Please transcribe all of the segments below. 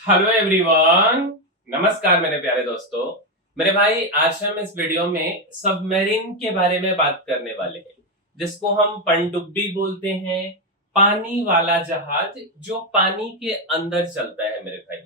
Hello everyone. नमस्कार मेरे प्यारे दोस्तों। मेरे भाई, आज हम इस वीडियो में सबमरीन के बारे में बात करने वाले हैं, जिसको हम पनडुब्बी बोलते हैं। पानी वाला जहाज जो पानी के अंदर चलता है मेरे भाई।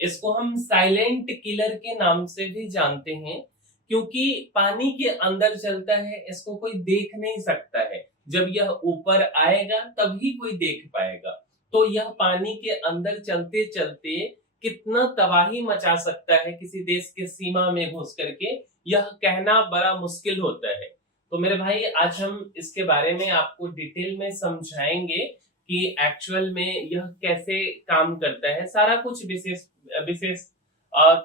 इसको हम साइलेंट किलर के नाम से भी जानते हैं, क्योंकि पानी के अंदर चलता है। इसको कोई देख नहीं सकता है। जब यह ऊपर आएगा तभी कोई देख पाएगा। तो यह पानी के अंदर चलते चलते कितना तबाही मचा सकता है किसी देश के सीमा में घुस करके, यह कहना बड़ा मुश्किल होता है। तो मेरे भाई, आज हम इसके बारे में आपको डिटेल में समझाएंगे कि एक्चुअल में यह कैसे काम करता है। सारा कुछ विशेष विशेष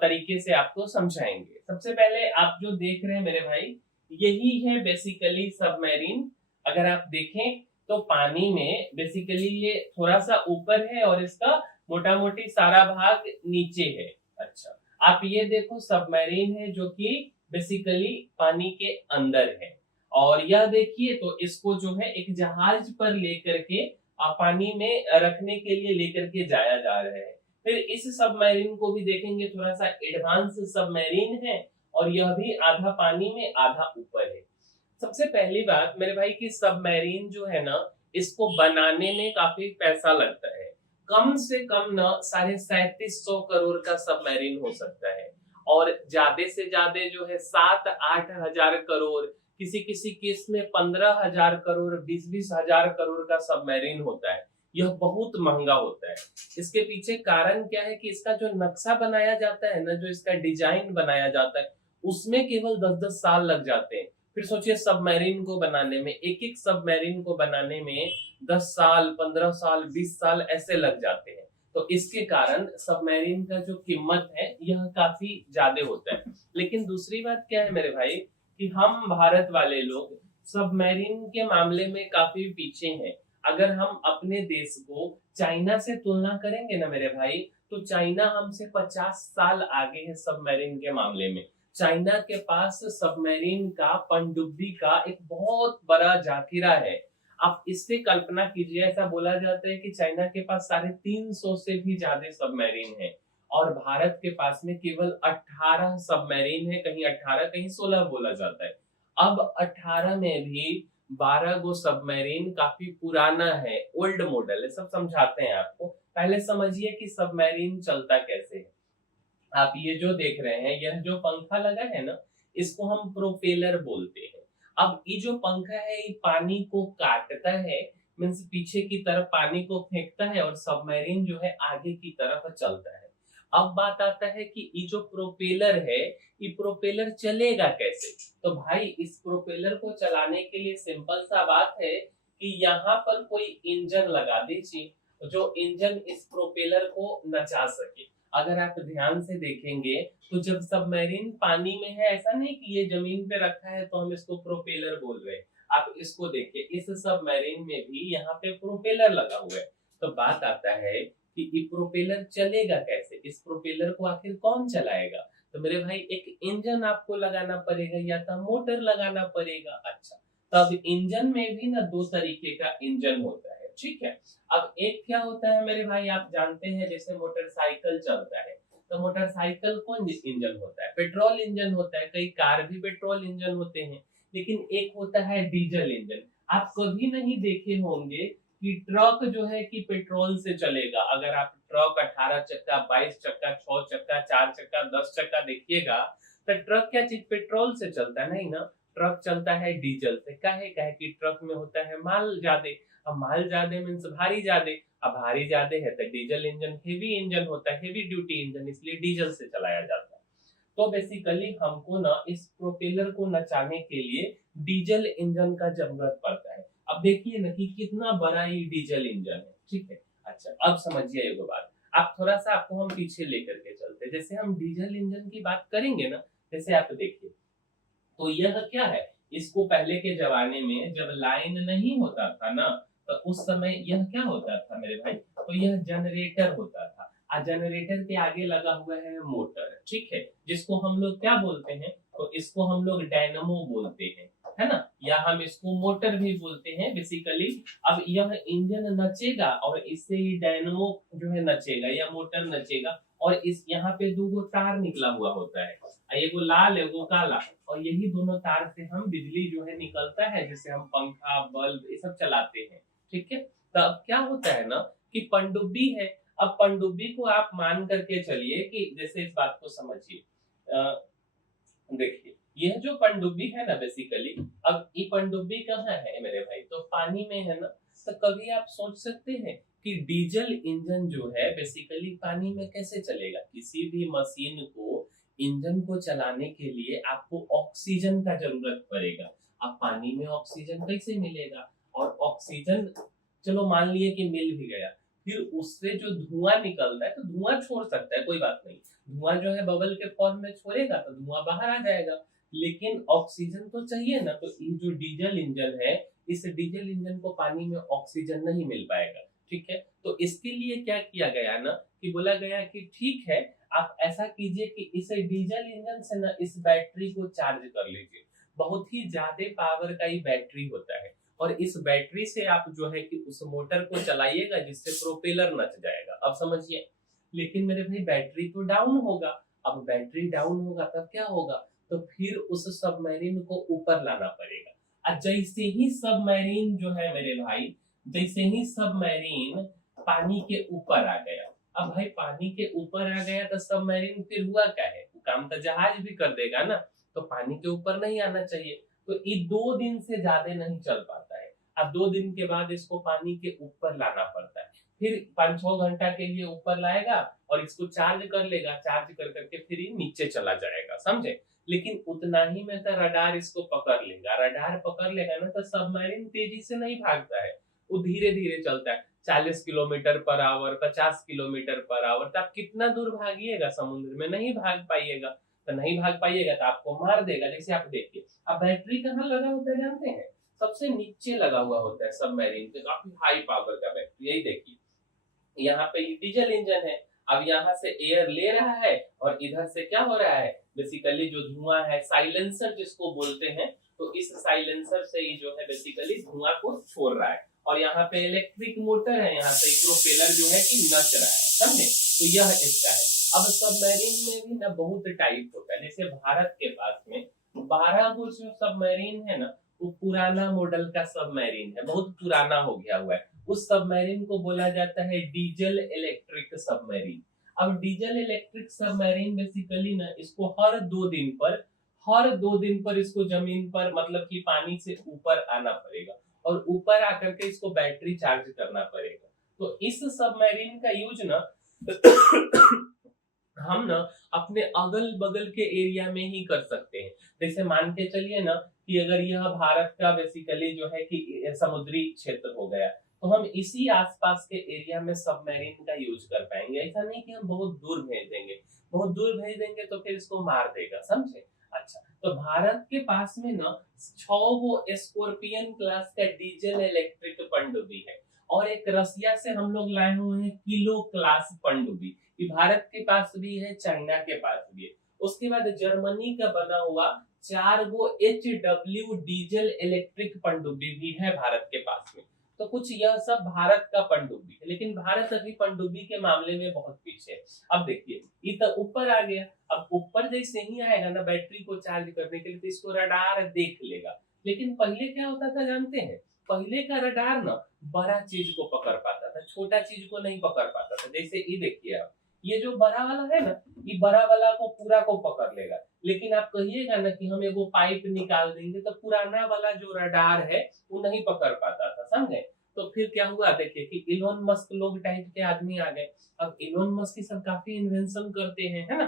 तरीके से आपको समझाएंगे। सबसे पहले आप जो देख रहे हैं मेरे भाई, यही है बेसिकली सबमरीन। अगर आप देखें तो पानी में बेसिकली ये थोड़ा सा ऊपर है और इसका मोटा मोटी सारा भाग नीचे है। अच्छा, आप ये देखो, सबमरीन है जो कि बेसिकली पानी के अंदर है। और यह देखिए, तो इसको जो है एक जहाज पर लेकर के पानी में रखने के लिए लेकर के जाया जा रहा है। फिर इस सबमरीन को भी देखेंगे, थोड़ा सा एडवांस सबमरीन है और यह भी आधा पानी में आधा ऊपर है। सबसे पहली बात मेरे भाई कि सबमरीन जो है ना, इसको बनाने में काफी पैसा लगता है। कम से कम ना 3750 करोड़ का सबमरीन हो सकता है। और ज्यादा से ज्यादा जो है 7-8 हजार करोड़, किसी किसी केस में 15 हजार करोड़, 20-20 हजार करोड़ का सबमरीन होता है। यह बहुत महंगा होता है। इसके पीछे कारण क्या है कि इसका जो नक्शा बनाया जाता है ना, जो इसका डिजाइन बनाया जाता है, उसमें केवल 10-10 साल लग जाते हैं। फिर सोचिए, सबमरीन को बनाने में, एक एक सबमरीन को बनाने में 10 साल, 15 साल, 20 साल ऐसे लग जाते हैं। तो इसके कारण सबमरीन का जो कीमत है यह काफी ज्यादा होता है। लेकिन दूसरी बात क्या है मेरे भाई, कि हम भारत वाले लोग सबमरीन के मामले में काफी पीछे हैं। अगर हम अपने देश को चाइना से तुलना करेंगे ना मेरे भाई, तो चाइना हमसे 50 साल आगे है सबमरीन के मामले में। चाइना के पास सबमरीन का, पनडुब्बी का एक बहुत बड़ा जाखिरा है। आप इससे कल्पना कीजिए, ऐसा बोला जाता है कि चाइना के पास 350 से भी ज्यादा सबमरीन है और भारत के पास में केवल 18 सबमरीन है। कहीं 18, कहीं 16 बोला जाता है। अब 18 में भी 12 गो सबमरीन काफी पुराना है, ओल्ड मॉडल है। सब समझाते हैं आपको। पहले समझिए कि सबमरीन चलता कैसे है। आप ये जो देख रहे हैं, यह जो पंखा लगा है ना, इसको हम प्रोपेलर बोलते हैं। अब ये जो पंखा है, ये पानी को काटता है, मीन्स पीछे की तरफ पानी को फेंकता है और सबमरीन जो है आगे की तरफ चलता है। अब बात आता है कि ये जो प्रोपेलर है, ये प्रोपेलर चलेगा कैसे। तो भाई, इस प्रोपेलर को चलाने के लिए सिंपल सा बात है कि यहाँ पर कोई इंजन लगा दीजिए, जो इंजन इस प्रोपेलर को नचा सके। अगर आप ध्यान से देखेंगे तो जब सबमरीन पानी में है, ऐसा नहीं कि ये जमीन पे रखा है तो हम इसको प्रोपेलर बोल रहे हैं। आप इसको देखिए, इस सबमरीन में भी यहाँ पे प्रोपेलर लगा हुआ है। तो बात आता है कि ये प्रोपेलर चलेगा कैसे, इस प्रोपेलर को आखिर कौन चलाएगा। तो मेरे भाई, एक इंजन आपको लगाना पड़ेगा या तो मोटर लगाना पड़ेगा। अच्छा, तब इंजन में भी ना दो तरीके का इंजन होता है, ठीक है। अब एक क्या होता है मेरे भाई, आप जानते हैं, जैसे मोटरसाइकिल चलता है, तो मोटरसाइकिल कौन इंजन होता है, पेट्रोल इंजन होता है। कई कार भी पेट्रोल इंजन होते हैं। लेकिन एक होता है डीजल इंजन। आप कभी नहीं देखे होंगे कि ट्रक जो है कि पेट्रोल से चलेगा। अगर आप ट्रक 18 चक्का, 22 चक्का, 6 चक्का, 4 चक्का, 10 चक्का देखिएगा, तो ट्रक क्या चीज पेट्रोल से चलता है? नहीं ना। ट्रक चलता है डीजल से। काहे काहे कि ट्रक में होता है माल ज्यादा। अब माल ज्यादा मीन्स भारी ज्यादा। अब भारी ज्यादा है तो डीजल इंजन हेवी इंजन होता है, हेवी ड्यूटी इंजन, इसलिए डीजल से चलाया जाता है। तो बेसिकली हमको ना इस प्रोपेलर को नचाने के लिए डीजल इंजन का जरूरत पड़ता है। अब देखिए ना कि कितना बड़ा ये डीजल इंजन है, ठीक है। अच्छा, अब समझिए एगो बात। आप थोड़ा सा, आपको हम पीछे लेकर के चलते हैं। जैसे हम डीजल इंजन की बात करेंगे ना, जैसे आप देखिए, तो यह क्या है, इसको पहले के जमाने में जब लाइन नहीं होता था ना, तो उस समय यह क्या होता था मेरे भाई, तो यह जनरेटर होता था। जनरेटर के आगे लगा हुआ है मोटर, ठीक है, जिसको हम लोग क्या बोलते हैं, तो इसको हम लोग डायनमो बोलते हैं, है ना। या हम इसको मोटर भी बोलते हैं बेसिकली। अब यह इंजन नचेगा और इससे ही डायनमो जो है नचेगा या मोटर नचेगा, और इस यहाँ पे दो तार निकला हुआ होता है, एगो लाल एगो काला, और यही दोनों तार से हम बिजली जो है निकलता है, जिससे हम पंखा बल्ब ये सब चलाते हैं। ठीक है, तो अब क्या होता है ना कि पनडुब्बी है। अब पनडुब्बी को आप मान करके चलिए कि जैसे इस बात को समझिए, देखिए यह जो पनडुब्बी है ना बेसिकली, अब ये पनडुब्बी कहाँ है मेरे भाई, तो पानी में है ना। तो कभी आप सोच सकते हैं कि डीजल इंजन जो है बेसिकली पानी में कैसे चलेगा। किसी भी मशीन को, इंजन को चलाने के लिए आपको ऑक्सीजन का जरूरत पड़ेगा। अब पानी में ऑक्सीजन कैसे मिलेगा, और ऑक्सीजन चलो मान लिए कि मिल भी गया, फिर उससे जो धुआं निकलता है, तो धुआं छोड़ सकता है कोई बात नहीं, धुआं जो है बबल के फॉर्म में छोड़ेगा तो धुआं बाहर आ जाएगा, लेकिन ऑक्सीजन तो चाहिए ना। तो ये जो डीजल इंजन है, इस डीजल इंजन को पानी में ऑक्सीजन नहीं मिल पाएगा। ठीक है, तो इसके लिए क्या किया गया ना कि बोला गया कि ठीक है, आप ऐसा कीजिए कि इस डीजल इंजन से ना इस बैटरी को चार्ज कर लीजिए। बहुत ही ज्यादा पावर का ही बैटरी होता है, और इस बैटरी से आप जो है कि उस मोटर को चलाइएगा, जिससे प्रोपेलर नच जाएगा। अब समझिए, लेकिन मेरे भाई बैटरी तो डाउन होगा। अब बैटरी डाउन होगा तब क्या होगा, तो फिर उस सबमरीन को ऊपर लाना पड़ेगा। और जैसे ही सबमरीन जो है मेरे भाई, जैसे ही सबमरीन पानी के ऊपर आ गया, अब भाई पानी के ऊपर आ गया तो सबमरीन फिर हुआ क्या है, काम तो जहाज भी कर देगा ना, तो पानी के ऊपर नहीं आना चाहिए। तो ये 2 दिन से ज्यादा नहीं चल पाता है। अब 2 दिन के बाद इसको पानी के ऊपर लाना पड़ता है, फिर 5-6 घंटा के लिए ऊपर लाएगा और इसको चार्ज कर लेगा, चार्ज कर करके फिर ये नीचे चला जाएगा, समझे। लेकिन उतना ही में तो रडार इसको पकड़ लेगा, रडार पकड़ लेगा ना, तो सबमरीन तेजी से नहीं भागता है, वो धीरे धीरे चलता है, 40 kilometre per hour, 50 kilometre per hour. तो आप कितना दूर भागिएगा समुद्र में, नहीं भाग पाइएगा। तो नहीं भाग पाइएगा तो आपको मार देगा। जैसे आप देखिए, अब बैटरी कहाँ लगा होता है जानते हैं, सबसे नीचे लगा हुआ होता है सबमरीन के, काफी हाई पावर का बैटरी। यही देखिए, यहाँ पे डीजल इंजन है, अब यहाँ से एयर ले रहा है, और इधर से क्या हो रहा है, बेसिकली जो धुआं है, साइलेंसर जिसको बोलते हैं, तो इस साइलेंसर से ही जो है बेसिकली धुआं को छोड़ रहा है। और यहाँ पे इलेक्ट्रिक मोटर है, यहाँ पे प्रोपेलर जो है कि नच रहा है, समझे। तो यह इसका है। अब सबमरीन में भी ना बहुत टाइप होता है। जैसे भारत के पास में 12 गो जो सबमरीन है ना, वो पुराना मॉडल का सबमरीन है, बहुत पुराना हो गया हुआ है। उस सबमरीन को बोला जाता है डीजल इलेक्ट्रिक सबमरीन। अब डीजल इलेक्ट्रिक सबमरीन बेसिकली ना, इसको हर 2 दिन पर इसको जमीन पर, मतलब कि पानी से ऊपर आना पड़ेगा, और ऊपर आकर के इसको बैटरी चार्ज करना पड़ेगा। तो इस सबमरीन का यूज ना हम ना अपने अगल बगल के एरिया में ही कर सकते हैं। जैसे मान के चलिए ना कि अगर यह भारत का बेसिकली जो है कि समुद्री क्षेत्र हो गया, तो हम इसी आसपास के एरिया में सबमरीन का यूज कर पाएंगे। ऐसा नहीं कि हम बहुत दूर भेज देंगे, बहुत दूर भेज देंगे तो फिर इसको मार देगा, समझे। अच्छा, तो भारत के पास में ना 6 गो स्कॉर्पियन क्लास का डीजल इलेक्ट्रिक पनडुब्बी है, और एक रसिया से हम लोग लाए हुए हैं किलो क्लास पनडुब्बी। ये भारत के पास भी है, चाइना के पास भी है। उसके बाद जर्मनी का बना हुआ 4 गो HW डीजल इलेक्ट्रिक पनडुब्बी भी है भारत के पास में। तो कुछ यह सब भारत का पनडुब्बी है, लेकिन भारत अभी पनडुब्बी के मामले में बहुत पीछे है। अब देखिए, ये तो ऊपर आ गया। अब ऊपर जैसे ही आएगा ना बैटरी को चार्ज करने के लिए, तो इसको रडार देख लेगा। लेकिन पहले क्या होता था जानते हैं, पहले का रडार ना बड़ा चीज को पकड़ पाता था, छोटा चीज को नहीं पकड़ पाता था। जैसे ये देखिए, आप ये जो बड़ा वाला है ना, ये बड़ा वाला को पूरा को पकड़ लेगा। लेकिन आप कहिएगा ना कि हम एगो पाइप निकाल देंगे, तो पुराना वाला जो रडार है वो नहीं पकड़ पाता था, समझे। तो फिर क्या हुआ, देखिए कि इलोन मस्क लोग टाइप के आदमी आ गए। अब इलोन मस्क ही सब काफी इन्वेंशन करते हैं, है ना।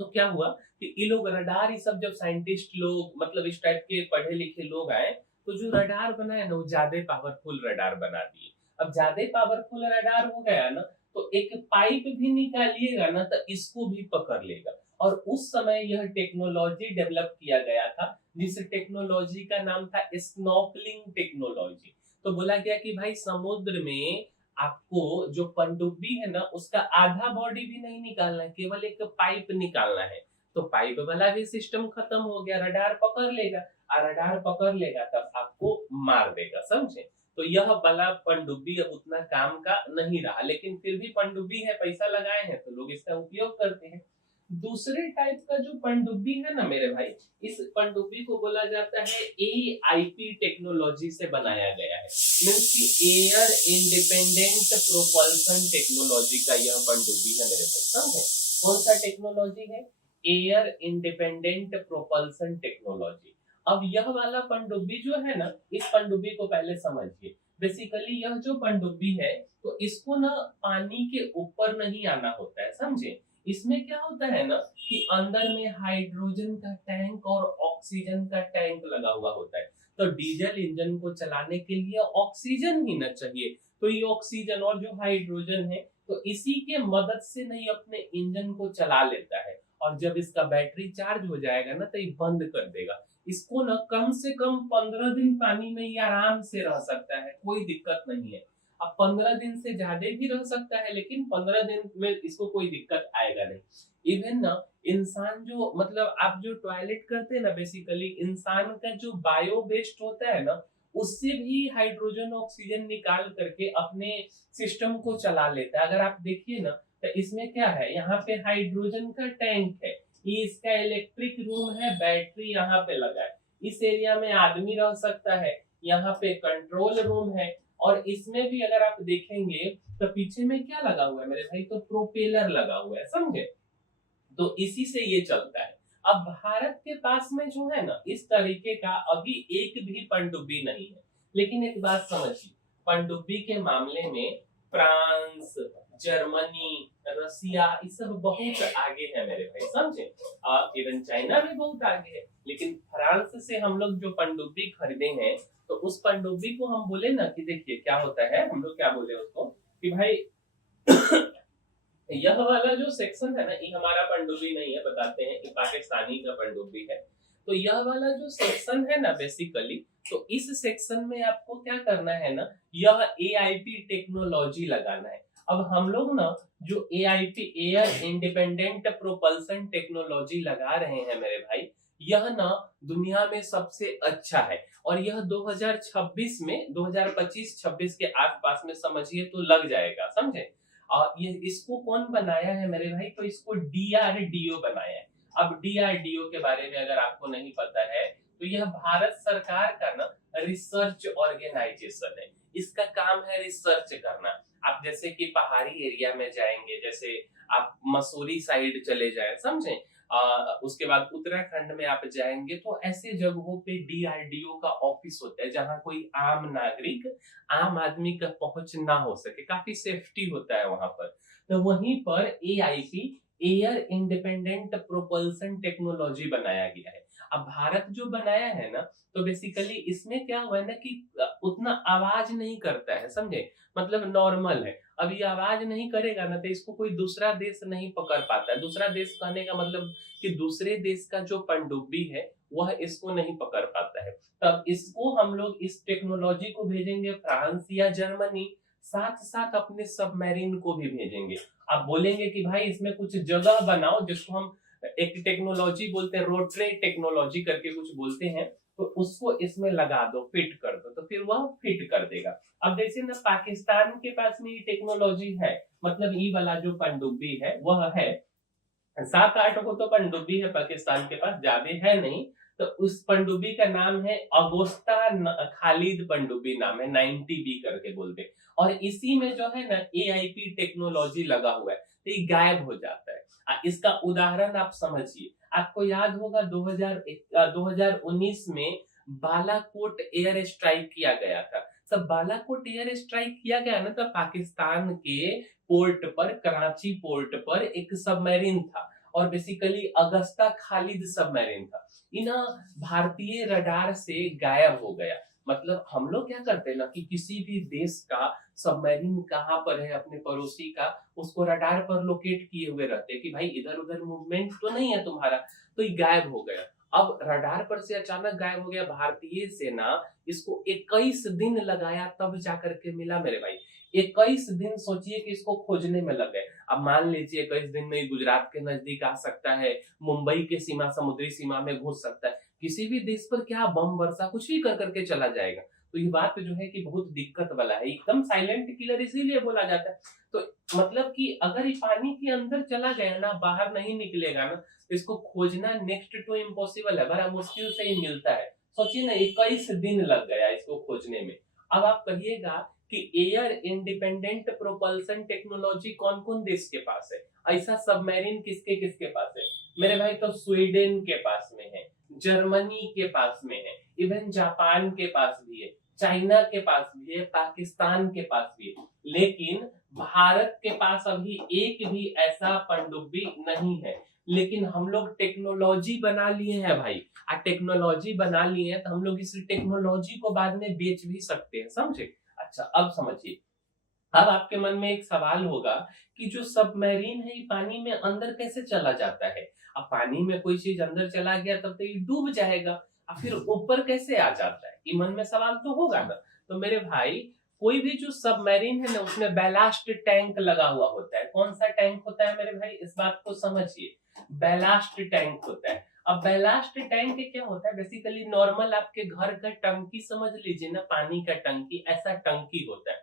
तो क्या हुआ कि ये लोग रडार, ये सब जब साइंटिस्ट लोग, मतलब इस टाइप के पढ़े लिखे लोग आए, तो जो रडार बनाए ना वो ज्यादा पावरफुल रडार बना दिए। अब ज्यादा पावरफुल रडार हो गया ना, तो एक पाइप भी निकालिएगा ना तो इसको भी पकड़ लेगा। और उस समय यह टेक्नोलॉजी डेवलप किया गया था, जिस टेक्नोलॉजी का नाम था स्नॉर्कलिंग टेक्नोलॉजी। तो बोला गया कि भाई समुद्र में आपको जो पनडुब्बी है ना, उसका आधा बॉडी भी नहीं निकालना है, केवल एक पाइप निकालना है। तो पाइप वाला भी सिस्टम खत्म हो गया, रडार पकड़ लेगा। रडार पकड़ लेगा तब आपको मार देगा, समझे। तो यह वाला पनडुब्बी अब उतना काम का नहीं रहा, लेकिन फिर भी पनडुब्बी है, पैसा लगाए हैं तो लोग इसका उपयोग करते हैं। दूसरे टाइप का जो पनडुब्बी है ना मेरे भाई, इस पनडुब्बी को बोला जाता है एआईपी टेक्नोलॉजी से बनाया गया है, मींस की एयर इंडिपेंडेंट प्रोपल्सन टेक्नोलॉजी का यह पनडुब्बी है मेरे भाई, समझे। कौन सा टेक्नोलॉजी है? Air independent propulsion technology. अब यह वाला पनडुब्बी जो है ना, इस पनडुब्बी को पहले समझिए। बेसिकली यह जो पनडुब्बी है तो इसको ना पानी के ऊपर नहीं आना होता है, समझे। इसमें क्या होता है ना कि अंदर में हाइड्रोजन का टैंक और ऑक्सीजन का टैंक लगा हुआ होता है। तो डीजल इंजन को चलाने के लिए ऑक्सीजन ही ना चाहिए, तो ये ऑक्सीजन और जो हाइड्रोजन है तो इसी के मदद से नहीं अपने इंजन को चला लेता है। और जब इसका बैटरी चार्ज हो जाएगा ना तो ये बंद कर देगा। इसको ना कम से कम 15 दिन पानी में ही आराम से रह सकता है, कोई दिक्कत नहीं है। अब 15 दिन से ज्यादा भी रह सकता है, लेकिन 15 दिन में इसको कोई दिक्कत आएगा नहीं। इवन ना इंसान जो मतलब आप जो टॉयलेट करते हैं ना, बेसिकली इंसान का जो बायो वेस्ट होता है ना, उससे भी हाइड्रोजन ऑक्सीजन निकाल करके अपने सिस्टम को चला लेता है। अगर आप देखिए ना तो इसमें क्या है, यहाँ पे हाइड्रोजन का टैंक है, ये इसका इलेक्ट्रिक रूम है, बैटरी यहाँ पे लगा है, इस एरिया में आदमी रह सकता है, यहाँ पे कंट्रोल रूम है। और इसमें भी अगर आप देखेंगे तो पीछे में क्या लगा हुआ है मेरे भाई, तो प्रोपेलर लगा हुआ है, समझे। तो इसी से ये चलता है। अब भारत के पास में जो है ना इस तरीके का अभी एक भी पनडुब्बी नहीं है। लेकिन एक बात समझिए, पनडुब्बी के मामले में फ्रांस, जर्मनी, रसिया ये सब बहुत आगे है मेरे भाई, समझे। इवन चाइना भी बहुत आगे है। लेकिन फ्रांस से हम लोग जो पनडुब्बी खरीदे हैं तो उस पनडुब्बी को हम बोले ना कि देखिए क्या होता है, हम लोग क्या बोले उसको कि भाई यह वाला जो सेक्शन है ना, ये हमारा पनडुब्बी नहीं है, बताते हैं, ये पाकिस्तानी का पनडुब्बी है। तो यह वाला जो सेक्शन है ना बेसिकली, तो इस सेक्शन में आपको क्या करना है ना, यह एआईपी टेक्नोलॉजी लगाना है। अब हम लोग ना जो AIP air independent propulsion technology लगा रहे हैं मेरे भाई, यह ना दुनिया में सबसे अच्छा है। और यह 2026 में 2025-26 के आसपास में समझिए तो लग जाएगा, समझे। और ये इसको कौन बनाया है मेरे भाई, तो इसको डीआरडीओ बनाया है। अब डीआरडीओ के बारे में अगर आपको नहीं पता है तो यह भारत सरकार का ना रिसर्च ऑर्गेनाइजेशन है। इसका काम है रिसर्च करना। आप जैसे कि पहाड़ी एरिया में जाएंगे, जैसे आप मसूरी साइड चले जाएं, समझे, उसके बाद उत्तराखंड में आप जाएंगे तो ऐसे जगहों पे डीआरडीओ का ऑफिस होता है जहां कोई आम नागरिक, आम आदमी का पहुंच ना हो सके, काफी सेफ्टी होता है वहां पर। तो वहीं पर AIP air independent propulsion technology बनाया गया है। अब भारत जो बनाया है ना, तो बेसिकली इसमें क्या हुआ है ना कि उतना आवाज नहीं करता है, समझे, मतलब नॉर्मल है। अब ये आवाज नहीं करेगा ना तो इसको कोई दूसरा देश नहीं पकड़ पाता है। दूसरा देश कहने का मतलब कि दूसरे देश का जो पनडुब्बी है वह इसको नहीं पकड़ पाता है। तब इसको हम लोग इस टेक्नोलॉजी को भेजेंगे फ्रांस या जर्मनी, साथ साथ अपने सबमरीन को भी भेजेंगे। आप बोलेंगे कि भाई इसमें कुछ जगह बनाओ, जिसको हम एक टेक्नोलॉजी बोलते हैं, रोटरी टेक्नोलॉजी करके कुछ बोलते हैं, तो उसको इसमें लगा दो, फिट कर दो, तो फिर वह फिट कर देगा। अब जैसे ना पाकिस्तान के पास में ये टेक्नोलॉजी है, मतलब ये वाला जो पनडुब्बी है वह है, 7-8 को तो पनडुब्बी है पाकिस्तान के पास, ज्यादा है नहीं। तो उस पनडुब्बी का नाम है अगोस्ता खालिद पनडुब्बी नाम है, 90B करके बोलते। और इसी में जो है ना एआईपी टेक्नोलॉजी लगा हुआ है, तो ये गायब हो जाता है। इसका उदाहरण आप समझिए, आपको याद होगा 2019 में बालाकोट एयर स्ट्राइक किया गया था। तब बालाकोट एयर स्ट्राइक किया गया ना, तब पाकिस्तान के पोर्ट पर, कराची पोर्ट पर एक सबमरीन था, और बेसिकली अगस्ता खालिद सबमरीन था। इन भारतीय रडार से गायब हो गया। मतलब हम लोग क्या करते हैं ना कि किसी भी देश का सबमरीन कहाँ पर है अपने पड़ोसी का, उसको रडार पर लोकेट किए हुए रहते हैं कि भाई इधर उधर मूवमेंट तो नहीं है तुम्हारा, तो ये गायब हो गया। अब रडार पर से अचानक गायब हो गया। भारतीय सेना इसको 21 दिन लगाया तब जाकर के मिला मेरे भाई। 21 दिन सोचिए कि इसको खोजने में लग गए। अब मान लीजिए 21 दिन में गुजरात के नजदीक आ सकता है, मुंबई के सीमा, समुद्री सीमा में घुस सकता है, किसी भी देश पर क्या बम वर्षा कुछ भी कर करके चला जाएगा। तो ये बात जो है कि बहुत दिक्कत वाला है, एकदम साइलेंट किलर इसीलिए बोला जाता है। तो मतलब कि अगर ये पानी के अंदर चला गया ना, बाहर नहीं निकलेगा ना, तो इसको खोजना नेक्स्ट टू इम्पॉसिबल है, बड़ा मुश्किल से ही मिलता है। सोचिए ना 21 दिन लग गया इसको खोजने में। अब आप कहिएगा कि एयर इंडिपेंडेंट प्रोपल्सन टेक्नोलॉजी कौन कौन देश के पास है, ऐसा सबमरीन किसके किसके पास है? मेरे भाई तो स्वीडन के पास में है, जर्मनी के पास में है, इवन जापान के पास भी है, चाइना के पास भी है, पाकिस्तान के पास भी है। लेकिन भारत के पास अभी एक भी ऐसा पनडुब्बी नहीं है। लेकिन हम लोग टेक्नोलॉजी बना लिए हैं भाई, टेक्नोलॉजी बना लिए हैं तो हम लोग इस टेक्नोलॉजी को बाद में बेच भी सकते हैं, समझे? अच्छा अब समझिए, अब आपके मन में एक सवाल होगा कि जो सबमरीन है ये पानी में अंदर कैसे चला जाता है? अब पानी में कोई चीज अंदर चला गया तब तो ये डूब जाएगा, अब फिर ऊपर कैसे आ जाता है? ये मन में सवाल तो होगा ना। तो मेरे भाई कोई भी जो सबमरीन है ना उसमें बैलास्ट टैंक लगा हुआ होता है। कौन सा टैंक होता है मेरे भाई, इस बात को समझिए, बैलास्ट टैंक होता है। अब बैलास्ट टैंक क्या होता है? बेसिकली नॉर्मल आपके घर का टंकी समझ लीजिए ना, पानी का टंकी, ऐसा टंकी होता है।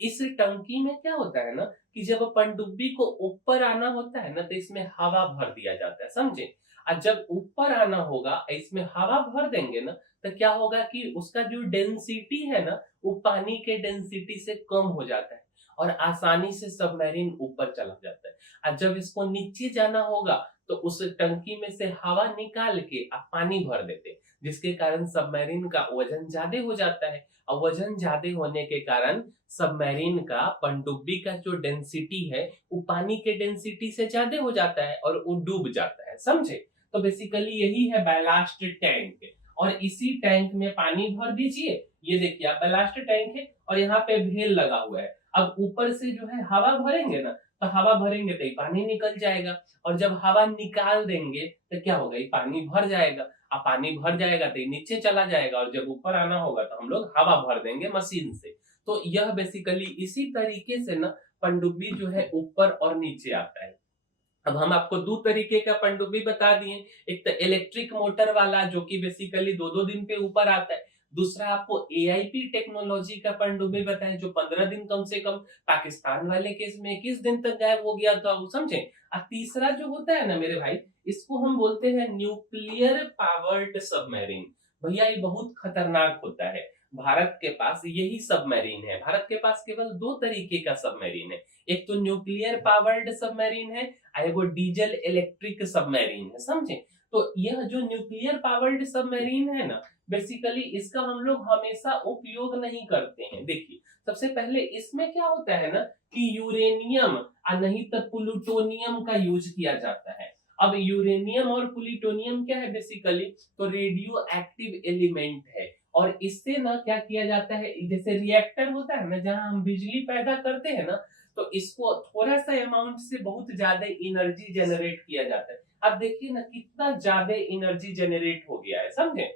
इस टंकी में क्या होता है ना कि जब पनडुब्बी को ऊपर आना होता है ना तो इसमें हवा भर दिया जाता है, समझे? और जब ऊपर आना होगा इसमें हवा भर देंगे ना तो क्या होगा कि उसका जो डेंसिटी है ना वो पानी के डेंसिटी से कम हो जाता है और आसानी से सबमरीन ऊपर चला जाता है। और जब इसको नीचे जाना होगा तो उस टंकी में से हवा निकाल के आप पानी भर देते हैं, जिसके कारण सबमरीन का वजन ज्यादा हो जाता है। और वजन ज्यादा होने के कारण सबमरीन का, पनडुब्बी का जो डेंसिटी है वो पानी के डेंसिटी से ज्यादा हो जाता है और वो डूब जाता है, समझे? तो बेसिकली यही है बैलास्ट टैंक। और इसी टैंक में पानी भर दीजिए, ये देखिए आप बैलास्ट टैंक है और यहाँ पे भेल लगा हुआ है। अब ऊपर से जो है हवा भरेंगे ना तो हवा भरेंगे तो ये पानी निकल जाएगा, और जब हवा निकाल देंगे तो क्या होगा, ये पानी भर जाएगा। अब पानी भर जाएगा तो ये नीचे चला जाएगा और जब ऊपर आना होगा तो हम लोग हवा भर देंगे मशीन से। तो यह बेसिकली इसी तरीके से ना पनडुब्बी जो है ऊपर और नीचे आता है। अब हम आपको दो तरीके का पनडुब्बी बता दिए, एक तो इलेक्ट्रिक मोटर वाला जो कि बेसिकली 2-2 दिन पे ऊपर आता है, दूसरा आपको एआईपी टेक्नोलॉजी का पनडुब्बी बताएं जो 15 दिन कम से कम, पाकिस्तान वाले केस में 21 दिन तक गायब हो गया था, वो समझे? और तीसरा जो होता है ना मेरे भाई, इसको हम बोलते हैं न्यूक्लियर पावर्ड सबमरीन। भैया ये बहुत खतरनाक होता है। भारत के पास यही सबमरीन है, भारत के पास केवल 2 तरीके का सबमरीन है, एक तो न्यूक्लियर पावर्ड सबमरीन है और एगो डीजल इलेक्ट्रिक सबमरीन है, समझे? तो यह जो न्यूक्लियर पावर्ड सबमरीन है ना, बेसिकली इसका हम लोग हमेशा उपयोग नहीं करते हैं। देखिए सबसे पहले इसमें क्या होता है ना कि यूरेनियम और नहीं तो प्लूटोनियम का यूज किया जाता है। अब यूरेनियम और प्लूटोनियम क्या है बेसिकली, तो रेडियो एक्टिव एलिमेंट है, और इससे ना क्या किया जाता है, जैसे रिएक्टर होता है ना जहां हम बिजली पैदा करते हैं ना, तो इसको थोड़ा सा अमाउंट से बहुत ज्यादा एनर्जी जनरेट किया जाता है। अब देखिए ना कितना ज्यादा एनर्जी जनरेट हो गया है, समझे?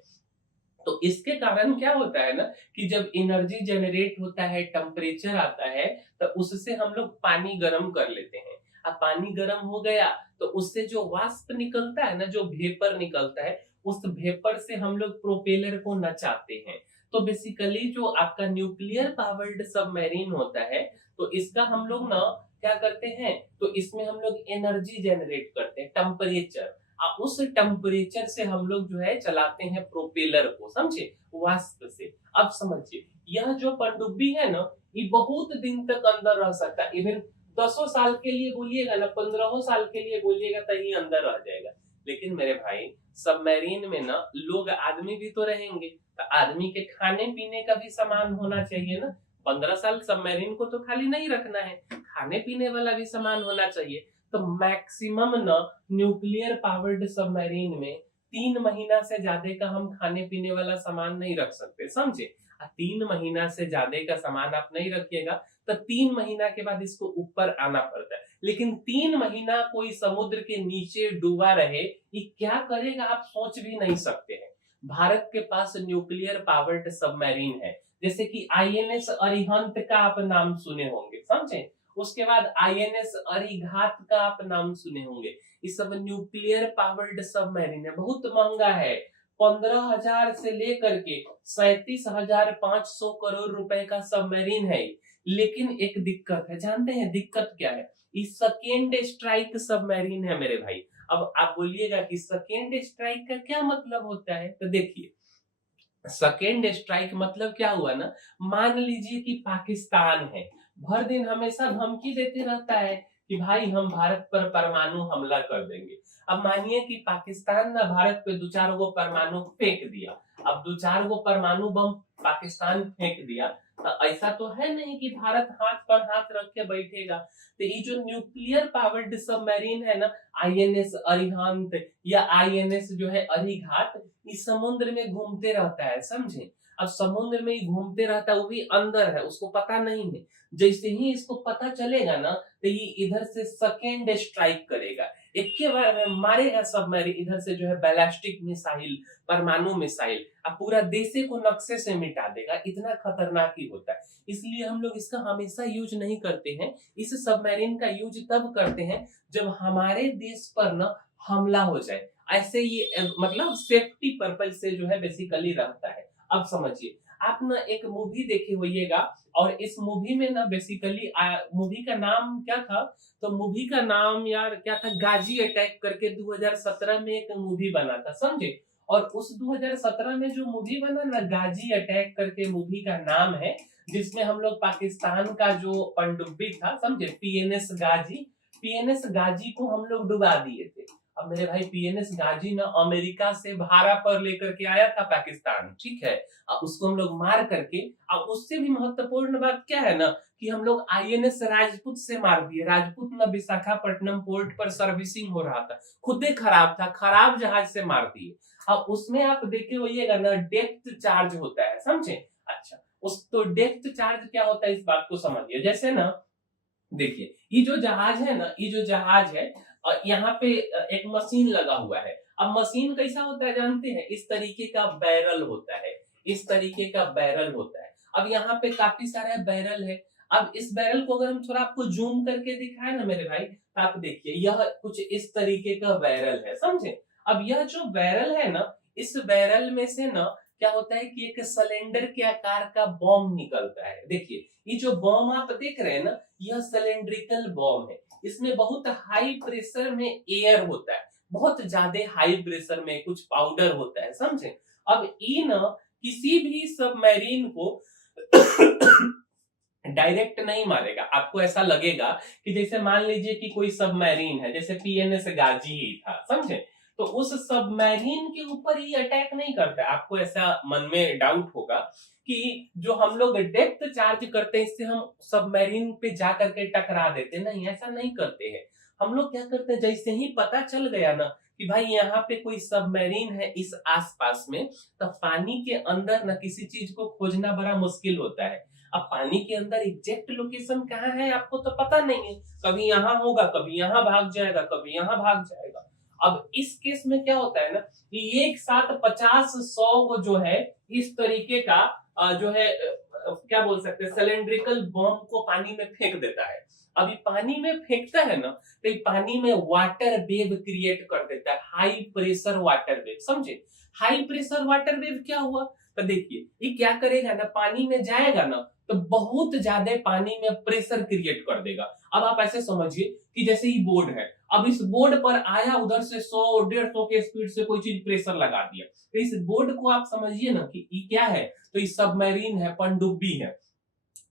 तो इसके कारण क्या होता है ना कि जब एनर्जी जनरेट होता है, टेम्परेचर आता है, तो उससे हम लोग पानी गर्म कर लेते हैं। अब पानी गर्म हो गया तो उससे जो वाष्प निकलता है ना, जो वेपर निकलता है, उस वेपर से हम लोग प्रोपेलर को नचाते हैं। तो बेसिकली जो आपका न्यूक्लियर पावर्ड सबमरीन होता है, तो इसका हम लोग ना क्या करते हैं, तो इसमें हम लोग एनर्जी जनरेट करते हैं, टेम्परेचर, उस टेम्परेचर से हम लोग जो है चलाते हैं प्रोपेलर को, समझे? वाष्प से। अब समझिए यह जो पनडुब्बी है ना ये बहुत दिन तक अंदर रह सकता है, इवन 10 साल के लिए बोलिएगा ना, 15 साल के लिए बोलिएगा तो ही अंदर रह जाएगा। लेकिन मेरे भाई सबमरीन में ना लोग, आदमी भी तो रहेंगे, तो आदमी के खाने पीने का भी सामान होना चाहिए ना। 15 साल सबमरीन को तो खाली नहीं रखना है, खाने पीने वाला भी सामान होना चाहिए। तो मैक्सिमम ना न्यूक्लियर पावर्ड सबमरीन में 3 महीना से ज्यादा का हम खाने पीने वाला सामान नहीं रख सकते, समझे? 3 महीना से ज्यादा का सामान आप नहीं रखिएगा तो 3 महीना के बाद इसको ऊपर आना पड़ता है। लेकिन 3 महीना कोई समुद्र के नीचे डूबा रहे, ये क्या करेगा आप सोच भी नहीं सकते हैं। भारत के पास न्यूक्लियर पावर्ड सबमरीन है, जैसे कि आईएनएस अरिहंत का आप नाम सुने होंगे, समझे? उसके बाद आईएनएस अरिघात का आप नाम सुने होंगे। ये सब न्यूक्लियर पावर्ड सबमरीन है, बहुत महंगा है, 15,000 से लेकर के 37,500 करोड़ रुपए का सबमरीन है। लेकिन एक दिक्कत है, जानते हैं दिक्कत क्या है? इस सेकेंड स्ट्राइक सबमरीन है मेरे भाई। अब आप बोलिएगा कि सेकेंड स्ट्राइक का क्या मतलब होता है? तो देखिए, सेकेंड स्ट्राइक मतलब क्या हुआ ना, मान लीजिए कि पाकिस्तान है, भर दिन हमेशा धमकी देते रहता है कि भाई हम भारत पर परमाणु हमला कर देंगे। अब मानिए कि पाकिस्तान ना भारत पे दो चार गो परमाणु फेंक दिया, अब दो चार गो परमाणु बम पाकिस्तान फेंक दिया, तो ऐसा तो है नहीं कि भारत हाथ पर हाथ रख के बैठेगा। तो ये जो न्यूक्लियर पावर्ड सबमरीन है ना, आईएनएस अरिहंत या आईएनएस जो है अरिघात, इस समुद्र में घूमते रहता है, समझे? अब समुद्र में ही घूमते रहता है, वो भी अंदर है, उसको पता नहीं है। जैसे ही इसको पता चलेगा ना, तो ये इधर से सेकेंड स्ट्राइक करेगा, एक के बार में मारेगा सबमरीन, इधर से जो है बैलिस्टिक मिसाइल, परमाणु मिसाइल, अब पूरा देश को नक्शे से मिटा देगा। इतना खतरनाक ही होता है, इसलिए हम लोग इसका हमेशा यूज नहीं करते हैं। इस सबमरीन का यूज तब करते हैं जब हमारे देश पर ना हमला हो जाए, ऐसे ये मतलब सेफ्टी पर्पज से जो है बेसिकली रहता है। अब समझिए, आप ना एक मूवी देखे होइएगा, और इस मूवी में ना बेसिकली मूवी का नाम क्या था? तो मूवी का नाम यार क्या था, गाजी अटैक करके 2017 में एक मूवी बना था, समझे? और उस 2017 में जो मूवी बना ना, गाजी अटैक करके मूवी का नाम है, जिसमें हम लोग पाकिस्तान का जो पनडुब्बी था, समझे, पीएनएस गाजी को हम लोग डुबा दिए थे। अब मेरे भाई पीएनएस गाजी ना अमेरिका से भाड़ा पर लेकर के आया था पाकिस्तान, ठीक है? उसको हम लोग मार करके, अब उससे भी महत्वपूर्ण बात क्या है ना, कि हम लोग आईएनएस राजपूत से मार दिए। राजपूत ना विशाखापट्टनम पोर्ट पर सर्विसिंग हो रहा था, खुदे खराब था, खराब जहाज से मार दिए। अब उसमें आप देखे होइएगा ना, डेप्थ चार्ज होता है, समझे? अच्छा, उस तो डेप्थ चार्ज क्या होता है, इस बात को समझिए। जैसे ना देखिए, ये जो जहाज है ना, ये जो जहाज है, यहाँ पे एक मशीन लगा हुआ है। अब मशीन कैसा होता है जानते हैं? इस तरीके का बैरल होता है, इस तरीके का बैरल होता है। अब यहाँ पे काफी सारे बैरल है। अब इस बैरल को अगर हम थोड़ा आपको जूम करके दिखाए ना मेरे भाई, तो आप देखिए यह कुछ इस तरीके का बैरल है, समझे? अब यह जो बैरल है ना, इस बैरल में से ना क्या होता है कि एक सिलेंडर के आकार का बॉम्ब निकलता है। देखिए, ये जो बॉम्ब आप देख रहे हैं ना, यह सिलेंड्रिकल बॉम्ब है। इसमें बहुत हाई प्रेशर में एयर होता है, बहुत ज्यादा हाई प्रेशर में कुछ पाउडर होता है, समझे? अब ये ना किसी भी सबमरीन को डायरेक्ट नहीं मारेगा। आपको ऐसा लगेगा कि जैसे मान लीजिए कि कोई सबमरीन है, जैसे पीएनएस गाजी ही था, समझे? तो उस सबमरीन के ऊपर ही अटैक नहीं करता है। आपको ऐसा मन में डाउट होगा कि जो हम लोग डेप्थ चार्ज करते हैं, इससे हम सबमरीन पे जा करके टकरा देते, नहीं, ऐसा नहीं करते हैं। हम लोग क्या करते हैं, जैसे ही पता चल गया ना कि भाई यहाँ पे कोई सबमरीन है इस आसपास में, तो पानी के अंदर ना किसी चीज को खोजना बड़ा मुश्किल होता है। अब पानी के अंदर एग्जैक्ट लोकेशन कहाँ है आपको तो पता नहीं है, कभी यहाँ होगा, कभी यहाँ भाग जाएगा, कभी यहाँ भाग जाएगा। अब इस केस में क्या होता है ना, कि एक साथ 50-100 को जो है इस तरीके का जो है क्या बोल सकते हैं, सिलेंड्रिकल बॉम्ब को पानी में फेंक देता है। अभी पानी में फेंकता है ना, तो ये पानी में वाटर वेव क्रिएट कर देता है, हाई प्रेशर वाटर वेव, समझे? हाई प्रेशर वाटर वेव क्या हुआ? तो देखिए, ये क्या करेगा ना, पानी में जाएगा ना, तो बहुत ज्यादा पानी में प्रेशर क्रिएट कर देगा। अब आप ऐसे समझिए कि जैसे ही बोर्ड है, अब इस बोर्ड पर आया, उधर से 100-150 के स्पीड से कोई चीज प्रेशर लगा दिया, तो इस बोर्ड को आप समझिए ना कि ये क्या है, तो ये सबमरीन है, पनडुब्बी है।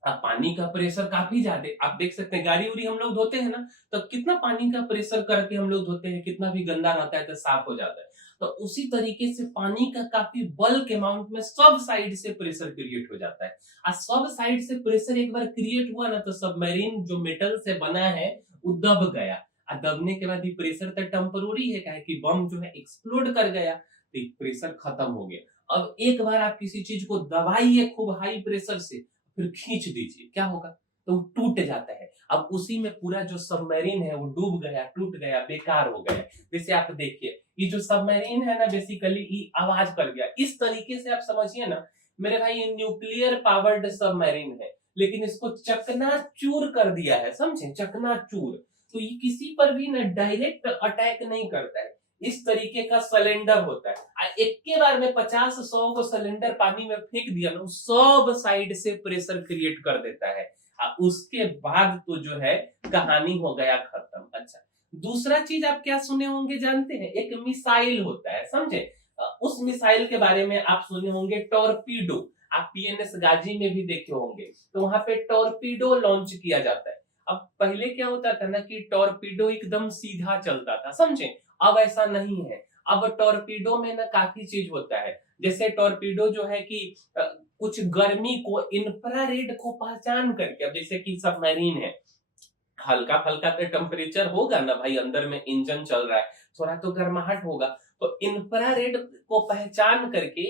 अब पानी का प्रेशर काफी ज्यादा, आप देख सकते हैं गाड़ी उड़ी हम लोग धोते हैं ना, तो कितना पानी का प्रेशर करके हम लोग धोते हैं, कितना भी गंदा रहता है तो साफ हो जाता है। तो उसी तरीके से पानी का काफी बल्क अमाउंट में सब साइड से प्रेशर क्रिएट हो जाता है। और सब साइड से प्रेशर एक बार क्रिएट हुआ ना, तो सबमरीन जो मेटल से बना है वो दब गया, और दबने के बाद ये प्रेशर तो टेम्पररी है, काहे कि बम जो है एक्सप्लोड कर गया, तो प्रेशर खत्म हो गया। अब एक बार आप किसी चीज को दबाइए खूब हाई प्रेशर से, फिर खींच दीजिए, क्या होगा? तो वो टूट जाता है। अब उसी में पूरा जो सबमरीन है वो डूब गया, टूट गया, बेकार हो गया। जैसे आप देखिए, ये जो सबमरीन है ना बेसिकली ये आवाज कर गया, इस तरीके से आप समझिए ना मेरे भाई, ये न्यूक्लियर पावर्ड सबमरीन है, लेकिन इसको चकनाचूर कर दिया है, समझे? चकनाचूर। तो ये किसी पर भी ना डायरेक्ट अटैक नहीं करता है, इस तरीके का सिलेंडर होता है। एक के बार में 50-100 को सिलेंडर पानी में फेंक दिया ना, सब साइड से प्रेशर क्रिएट कर देता है। उसके बाद तो जो है कहानी हो गया खत्म। अच्छा, दूसरा चीज आप क्या सुने होंगे जानते हैं? एक मिसाइल होता है, समझे? उस मिसाइल के बारे में आप सुने होंगे, टॉर्पीडो। आप पीएनएस गाजी में भी देखे होंगे, तो वहां पे टॉर्पीडो लॉन्च किया जाता है। अब पहले क्या होता था ना कि टॉर्पीडो एकदम सीधा चलता था, समझे? अब ऐसा नहीं है। अब टॉर्पीडो में ना काफी चीज होता है। जैसे टॉर्पीडो जो है कि कुछ गर्मी को, इंफ्रारेड को पहचान करके, अब जैसे कि सबमरीन है, हल्का फल्का तो टेम्परेचर होगा ना भाई, अंदर में इंजन चल रहा है, थोड़ा तो गर्माहट होगा, तो इंफ्रारेड को पहचान करके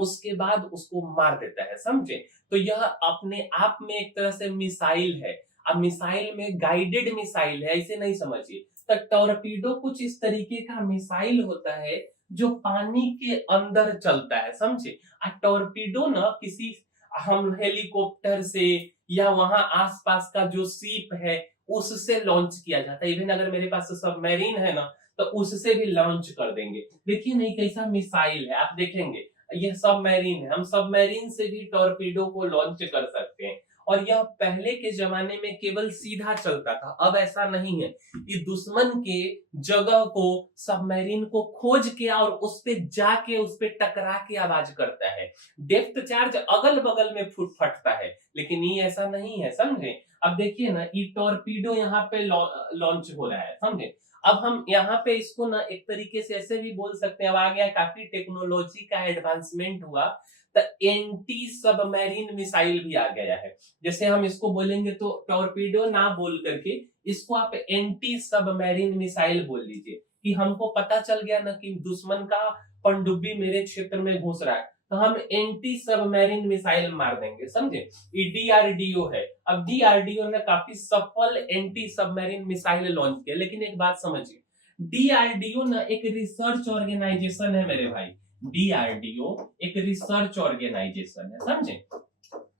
उसके बाद उसको मार देता है, समझे? तो यह अपने आप में एक तरह से मिसाइल है। अब मिसाइल में गाइडेड मिसाइल है, ऐसे नहीं समझिए। तो टॉर्पीडो कुछ इस तरीके का मिसाइल होता है जो पानी के अंदर चलता है, समझे? टॉर्पीडो ना किसी, हम हेलीकॉप्टर से या वहां आसपास का जो सीप है उससे लॉन्च किया जाता है। इवन अगर मेरे पास सबमरीन है ना, तो उससे भी लॉन्च कर देंगे। देखिए नहीं कैसा मिसाइल है, आप देखेंगे ये सबमरीन है, हम सबमरीन से भी टॉर्पीडो को लॉन्च कर सकते हैं। और यह पहले के जमाने में केवल सीधा चलता था, अब ऐसा नहीं है। ये दुश्मन के जगह को, सबमरीन को खोज के और उस पे जाके उस पे टकरा के आवाज करता है। डेप्थ चार्ज अगल बगल में फुट फटता है, लेकिन ये ऐसा नहीं है, समझे? अब देखिए ना, ये टॉर्पीडो यहाँ पे लॉन्च हो रहा है, समझे? अब हम यहाँ पे इसको ना एक तरीके से ऐसे भी बोल सकते हैं, अब आ गया, काफी टेक्नोलॉजी का एडवांसमेंट हुआ, तो एंटी सबमरीन मिसाइल भी आ गया है। जैसे हम इसको बोलेंगे तो टॉर्पीडो ना बोल करके इसको आप एंटी सबमरीन मिसाइल बोल लीजिए, कि हमको पता चल गया ना कि दुश्मन का पनडुब्बी मेरे क्षेत्र में घुस रहा है, तो हम एंटी सबमरीन मिसाइल मार देंगे, समझे? ये डीआरडीओ है। अब डीआरडीओ ने काफी सफल एंटी सबमरीन मिसाइल लॉन्च किया, लेकिन एक बात समझिए, डीआरडीओ ना एक रिसर्च ऑर्गेनाइजेशन है मेरे भाई। डीआरडीओ एक रिसर्च ऑर्गेनाइजेशन है, समझे?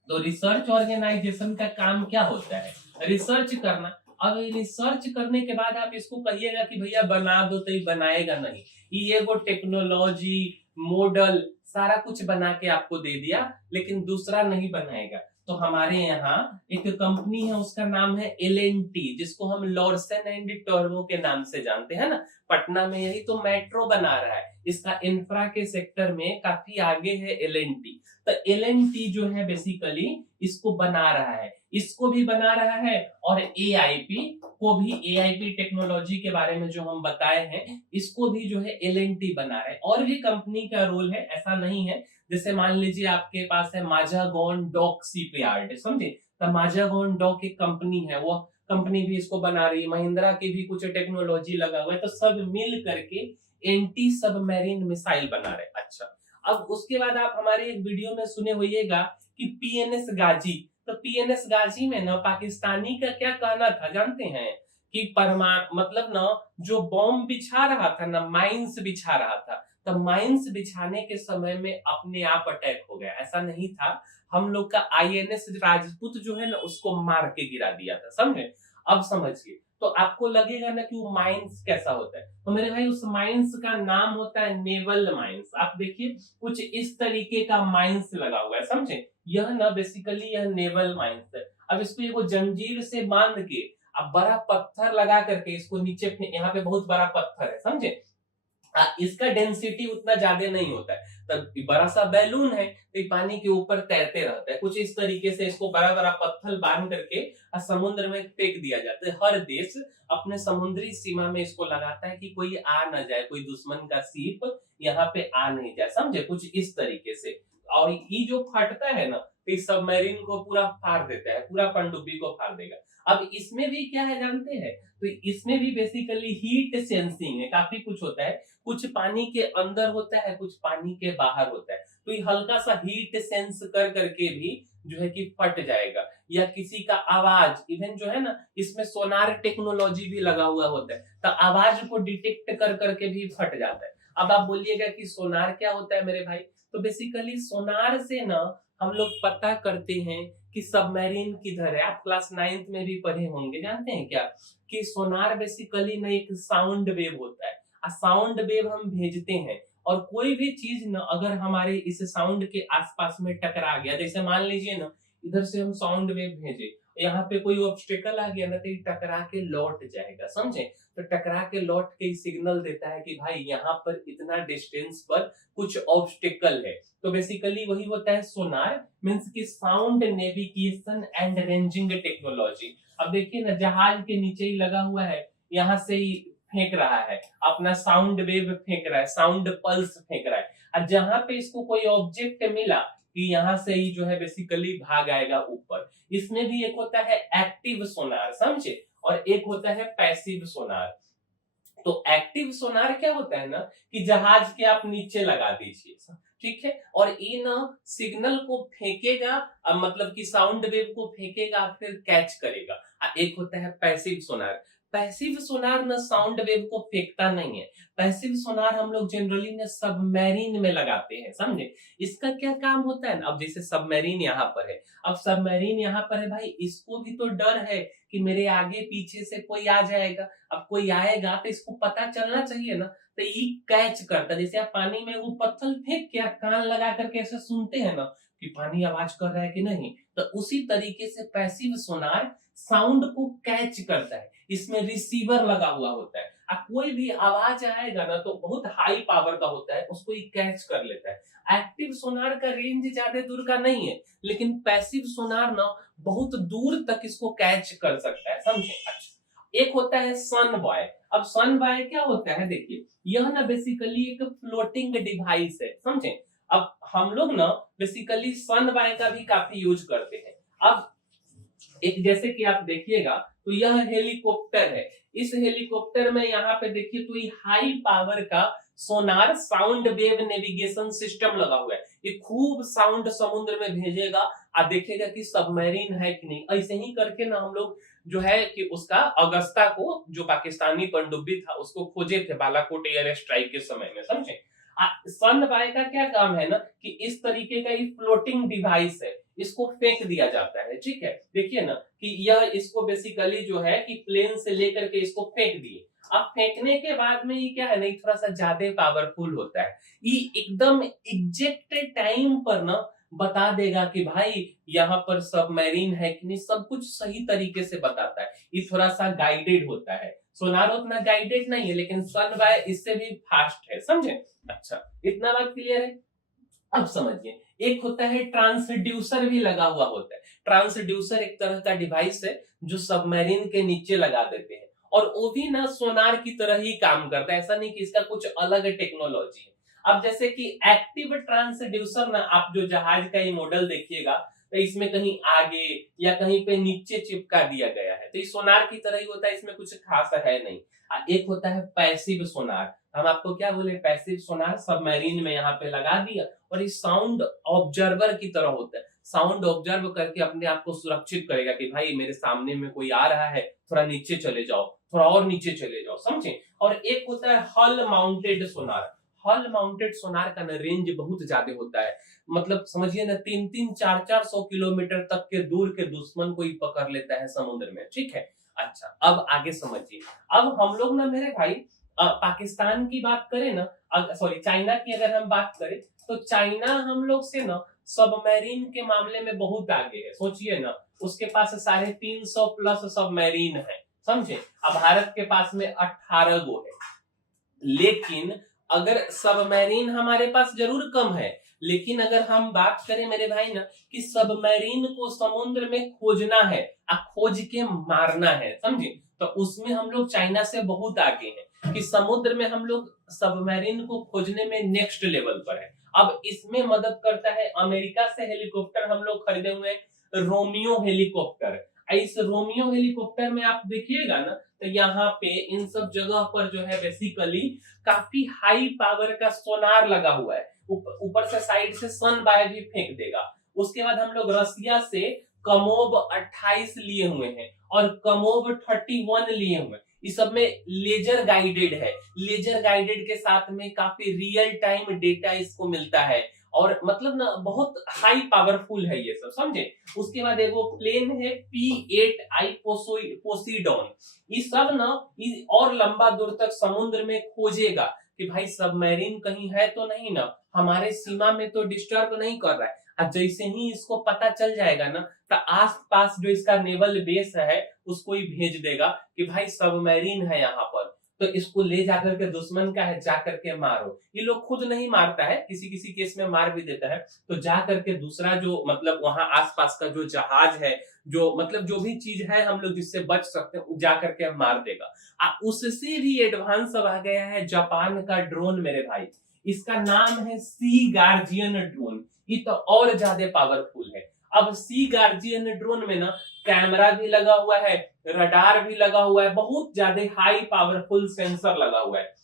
तो रिसर्च ऑर्गेनाइजेशन का काम क्या होता है? रिसर्च करना। अब रिसर्च करने के बाद आप इसको कहिएगा कि भैया बना दो, तो ये बनाएगा नहीं। ये वो टेक्नोलॉजी, मॉडल, सारा कुछ बना के आपको दे दिया, लेकिन दूसरा नहीं बनाएगा। तो हमारे यहाँ एक कंपनी है, उसका नाम है एलएनटी, जिसको हम लॉर्सन एंड टर्बो के नाम से जानते हैं ना। पटना में यही तो मेट्रो बना रहा है, इसका इंफ्रा के सेक्टर में काफी आगे है एलएनटी। तो एलएनटी जो है बेसिकली इसको बना रहा है, इसको भी बना रहा है, और एआईपी को भी, एआईपी टेक्नोलॉजी के बारे में जो हम बताए हैं, इसको भी जो है एलएनटी बना रहा है। और भी कंपनी का रोल है, ऐसा नहीं है। जैसे मान लीजिए आपके पास है माजागोन डॉक शिपयार्ड, समझे? तो माजागोन डॉक एक कंपनी है, वो कंपनी भी इसको बना रही है। महिंद्रा की भी कुछ टेक्नोलॉजी लगा हुआ है, तो सब मिल करके एंटी सबमरीन मिसाइल बना रहे। अच्छा, अब उसके बाद आप हमारे एक वीडियो में सुने होइएगा कि पीएनएस गाजी। तो पीएनएस गाजी में ना पाकिस्तानी का क्या कहना था जानते हैं? कि मतलब ना जो बॉम्ब बिछा रहा था ना, माइंस बिछा रहा था, तो माइंस बिछाने के समय में अपने आप अटैक हो गया। ऐसा नहीं था, हम लोग का आईएनएस राजपूत जो है ना, उसको मार के गिरा दिया था, समझे? अब समझिए, तो आपको लगेगा ना कि वो माइंस कैसा होता है। तो मेरे भाई उस माइंस का नाम होता है नेवल माइंस। आप देखिए कुछ इस तरीके का माइंस लगा हुआ है, समझे? यह ना बेसिकली यह नेवल माइंस है। अब इसको एगो जंजीर से बांध के, अब बड़ा पत्थर लगा करके इसको नीचे, यहाँ पे बहुत बड़ा पत्थर है, समझे? इसका डेंसिटी उतना ज्यादा नहीं होता है, तब बड़ा सा बैलून है, तो पानी के ऊपर तैरते रहता है। कुछ इस तरीके से इसको बड़ा बड़ा पत्थर बांध करके समुद्र में फेंक दिया जाता है। हर देश अपने समुद्री सीमा में इसको लगाता है कि कोई आ न जाए, कोई दुश्मन का सीप यहाँ पे आ नहीं जाए, समझे? कुछ इस तरीके से। और ये जो फटता है ना, तो इस सबमरीन को पूरा फाड़ देता है, पूरा पनडुब्बी को फाड़ देगा। अब इसमें भी क्या है जानते हैं? तो इसमें भी बेसिकली हीट सेंसिंग है, काफी कुछ होता है। कुछ पानी के अंदर होता है, कुछ पानी के बाहर होता है। तो ये हल्का सा हीट सेंस कर करके भी जो है कि फट जाएगा। या किसी का आवाज, इवन जो है ना, इसमें सोनार टेक्नोलॉजी भी लगा हुआ होता है, तो आवाज को डिटेक्ट कर करके भी फट जाता है। अब आप बोलिएगा कि सोनार क्या होता है मेरे भाई? तो बेसिकली सोनार से ना हम लोग पता करते हैं कि सबमरीन किधर है। आप क्लास 9th में भी पढ़े होंगे, जानते हैं क्या? कि सोनार बेसिकली ना एक साउंड वेव होता है। साउंड वेव हम भेजते हैं और कोई भी चीज ना अगर हमारे इस साउंड के आसपास में टकरा गया, जैसे मान लीजिए ना इधर से हम साउंड वेव भेजे, यहाँ पे कोई ऑब्स्टेकल आ गया ना तो ये टकरा के लौट जाएगा, समझे। तो टकरा के लौट के सिग्नल देता है कि भाई यहाँ पर इतना डिस्टेंस पर कुछ ऑब्स्टेकल है। तो बेसिकली वही होता है सोनार, मींस की sound navigation and ranging technology. अब देखिए ना जहाज के नीचे ही लगा हुआ है, यहाँ से ही फेंक रहा है अपना साउंड वेव, फेंक रहा है साउंड पल्स, फेंक रहा है। और जहां पे इसको कोई ऑब्जेक्ट मिला कि यहाँ से ही जो है बेसिकली भाग आएगा ऊपर। इसमें भी एक होता है एक्टिव सोनार, समझे, और एक होता है पैसिव सोनार। तो एक्टिव सोनार क्या होता है ना कि जहाज के आप नीचे लगा दीजिए, ठीक है, और ये ना सिग्नल को फेंकेगा, मतलब कि साउंड वेव को फेंकेगा फिर कैच करेगा। एक होता है पैसिव सोनार। पैसिव सोनार ना साउंड वेव को फेंकता नहीं है। पैसिव सोनार हम लोग जनरली ना सबमरीन में लगाते हैं, समझे। इसका क्या काम होता है ना, अब जैसे सबमरीन यहाँ पर है, अब सबमरीन यहाँ पर है भाई, इसको भी तो डर है कि मेरे आगे पीछे से कोई आ जाएगा। अब कोई आएगा तो इसको पता चलना चाहिए ना, तो ये कैच करता है। जैसे आप पानी में वो पत्थर फेंक के आप कान लगा करके ऐसे सुनते हैं ना कि पानी आवाज कर रहा है कि नहीं, तो उसी तरीके से पैसिव सोनार साउंड को कैच करता है। इसमें रिसीवर लगा हुआ होता है, कोई भी आवाज आएगा ना तो बहुत हाई पावर का होता है, उसको ये कैच कर लेता है। एक्टिव सोनार का रेंज ज्यादा दूर का नहीं है, लेकिन पैसिव सोनार ना बहुत दूर तक इसको कैच कर सकता है, समझे। अच्छा, एक होता है सन बॉय। अब सन बॉय क्या होता है, देखिए यह ना बेसिकली एक फ्लोटिंग डिवाइस है, समझे। अब हम लोग ना बेसिकली सन बॉय का भी काफी यूज करते हैं। अब एक जैसे कि आप देखिएगा तो यह हेलीकॉप्टर है। इस हेलीकॉप्टर में यहाँ पे देखिए तो ये हाई पावर का sonar sound wave navigation system लगा हुआ है। ये खूब साउंड समुद्र में भेजेगा और देखेगा कि सबमरीन है कि नहीं। ऐसे ही करके ना हम लोग जो है कि उसका अगस्ता को, जो पाकिस्तानी पनडुब्बी था, उसको खोजे थे बालाकोट एयर स्ट्राइक के समय में, समझे। सन बाय का क्या काम है ना कि इस तरीके का ये फ्लोटिंग डिवाइस है, इसको फेंक दिया जाता है, ठीक है। देखिए ना कि यह इसको बेसिकली जो है कि प्लेन से लेकर के इसको फेंक दिए। अब फेंकने के बाद में ये क्या है ना, थोड़ा सा ज्यादा पावरफुल होता है। ये एकदम एग्जैक्ट टाइम पर ना बता देगा कि भाई यहाँ पर सबमरीन है कि नहीं, सब कुछ सही तरीके से बताता है। ये थोड़ा सा गाइडेड होता है। सोनार उतना गाइडेड नहीं है, लेकिन सन बाय इससे भी फास्ट है, समझे। अच्छा, इतना बात क्लियर है। अब समझिए, एक होता है ट्रांसड्यूसर भी लगा हुआ होता है। ट्रांसड्यूसर एक तरह का डिवाइस है जो सबमरीन के नीचे लगा देते हैं, और वो भी ना सोनार की तरह ही काम करता है। ऐसा नहीं कि इसका कुछ अलग टेक्नोलॉजी है। अब जैसे कि एक्टिव ट्रांसड्यूसर ना, आप जो जहाज का ये मॉडल देखिएगा तो इसमें कहीं आगे या कहीं पे नीचे चिपका दिया गया है, तो ये सोनार की तरह ही होता है, इसमें कुछ खास है नहीं। एक होता है पैसिव सोनार। हम आपको क्या बोले, पैसिव सोनार सबमरीन में यहाँ पे लगा दिया, और ये साउंड ऑब्जर्वर की तरह होता है। साउंड ऑब्जर्व करके अपने आप को सुरक्षित करेगा कि भाई मेरे सामने में कोई आ रहा है, थोड़ा नीचे चले जाओ, थोड़ा और नीचे चले जाओ, समझे। और एक होता है हल माउंटेड सोनार। हल माउंटेड सोनार का रेंज बहुत ज्यादा होता है, मतलब समझिए ना 300-400 किलोमीटर तक के दूर के दुश्मन को ही पकड़ लेता है समुद्र में, ठीक है। अच्छा, अब आगे समझिए। अब हम लोग ना मेरे भाई पाकिस्तान की बात करें ना, सॉरी चाइना की अगर हम बात करें तो चाइना हम लोग से ना सबमरीन के मामले में बहुत आगे है। सोचिए ना, उसके पास 350 प्लस सबमरीन है, समझे। अब भारत के पास में 18 गो है। लेकिन अगर सबमरीन हमारे पास जरूर कम है, लेकिन अगर हम बात करें मेरे भाई ना कि सबमरीन को समुद्र में खोजना है, खोज के मारना है, समझे, तो उसमें हम लोग चाइना से बहुत आगे हैं कि समुद्र में हम लोग सबमरीन को खोजने में नेक्स्ट लेवल पर है। अब इसमें मदद करता है अमेरिका से हेलीकॉप्टर हम लोग खरीदे हुए रोमियो हेलीकॉप्टर। इस रोमियो हेलीकॉप्टर में आप देखिएगा ना तो यहाँ पे इन सब जगह पर जो है बेसिकली काफी हाई पावर का सोनार लगा हुआ है। ऊपर से साइड से सन बाय भी फेंक देगा। उसके बाद हम लोग रसिया से कमोब 28 लिए हुए हैं और कमोब 31 लिए हुए हैं। इस सब में लेजर गाइडेड है। लेजर गाइडेड के साथ में काफी रियल टाइम डेटा इसको मिलता है और मतलब ना बहुत हाई पावरफुल है ये सब, समझे। उसके बाद एक वो प्लेन है P8I पोसीडॉन, ये सब ना और लंबा दूर तक समुद्र में खोजेगा कि भाई सबमरीन कहीं है तो नहीं ना, हमारे सीमा में तो डिस्टर्ब नहीं कर रहा है। और जैसे ही इसको पता चल जाएगा ना, तो आस पास जो इसका नेवल बेस है उसको ही भेज देगा कि भाई सबमरीन है यहाँ पर, तो इसको ले जाकर के दुश्मन का है जाकर के मारो। ये लोग खुद नहीं मारता है, किसी किसी केस में मार भी देता है, तो जाकर के दूसरा जो मतलब वहां आसपास का जो जहाज है, जो मतलब जो भी चीज है हम लोग जिससे बच सकते हैं, जाकर के मार देगा। उससे भी एडवांस अब आ गया है जापान का ड्रोन मेरे भाई, इसका नाम है सी गार्जियन ड्रोन। ये तो और ज्यादा पावरफुल है। अब सी गार्जियन ड्रोन में ना कैमरा भी लगा हुआ है, रडार भी लगा हुआ है, बहुत ज्यादा हाई पावरफुल सेंसर लगा हुआ है।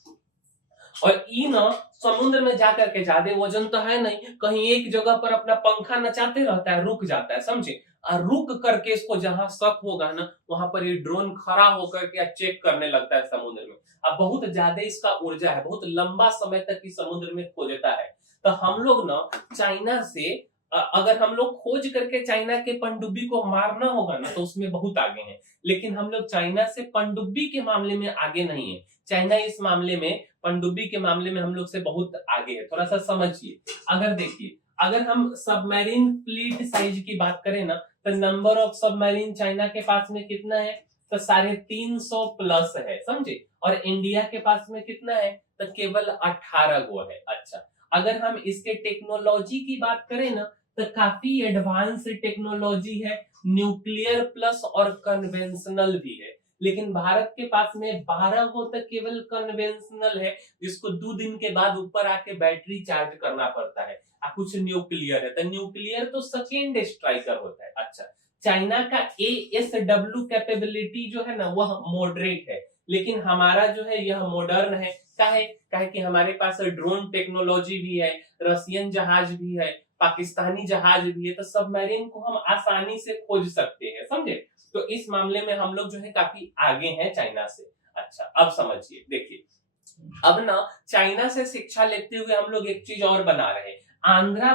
और ई ना समुद्र में जाकर के, ज्यादा वजन तो है नहीं, कहीं एक जगह पर अपना पंखा नचाते रहता है, रुक जाता है, समझे। और रुक करके इसको जहां शक होगा ना, वहां पर ये ड्रोन खड़ा होकर के चेक करने लगता है समुद्र में। अब बहुत ज्यादा इसका ऊर्जा है, बहुत लंबा समय तक ही समुद्र में खोजता है। तो हम लोग ना चाइना से अगर हम लोग खोज करके चाइना के पनडुब्बी को मारना होगा ना, तो उसमें बहुत आगे हैं। लेकिन हम लोग चाइना से पनडुब्बी के मामले में आगे नहीं है। चाइना इस मामले में, पनडुब्बी के मामले में हम लोग से बहुत आगे है, थोड़ा सा समझिए। अगर देखिए, अगर हम सबमरीन फ्लीट साइज की बात करें ना, तो नंबर ऑफ सबमरीन चाइना के पास में कितना है, तो 350 प्लस है, समझे। और इंडिया के पास में कितना है, तो केवल 18 गो है। अच्छा, अगर हम इसके टेक्नोलॉजी की बात करें ना, तो काफी एडवांस टेक्नोलॉजी है, न्यूक्लियर प्लस और कन्वेंशनल भी है। लेकिन भारत के पास में 12 गो तक केवल कन्वेंशनल है, जिसको 2 दिन के बाद ऊपर आके बैटरी चार्ज करना पड़ता है। कुछ न्यूक्लियर है, तो न्यूक्लियर तो सेकेंड स्ट्राइकर होता है। अच्छा, चाइना का ASW कैपेबिलिटी जो है ना, वह मॉडरेट है, लेकिन हमारा जो है यह मॉडर्न है। काहे कि हमारे पास ड्रोन टेक्नोलॉजी भी है, रशियन जहाज भी है, पाकिस्तानी जहाज भी है, तो सबमरीन को हम आसानी से खोज सकते हैं, समझे। तो इस मामले में हम लोग जो है काफी आगे हैं चाइना से। अच्छा, अब समझिए, देखिए, अब ना चाइना से शिक्षा लेते हुए हम लोग एक चीज और बना रहे हैं। आंध्र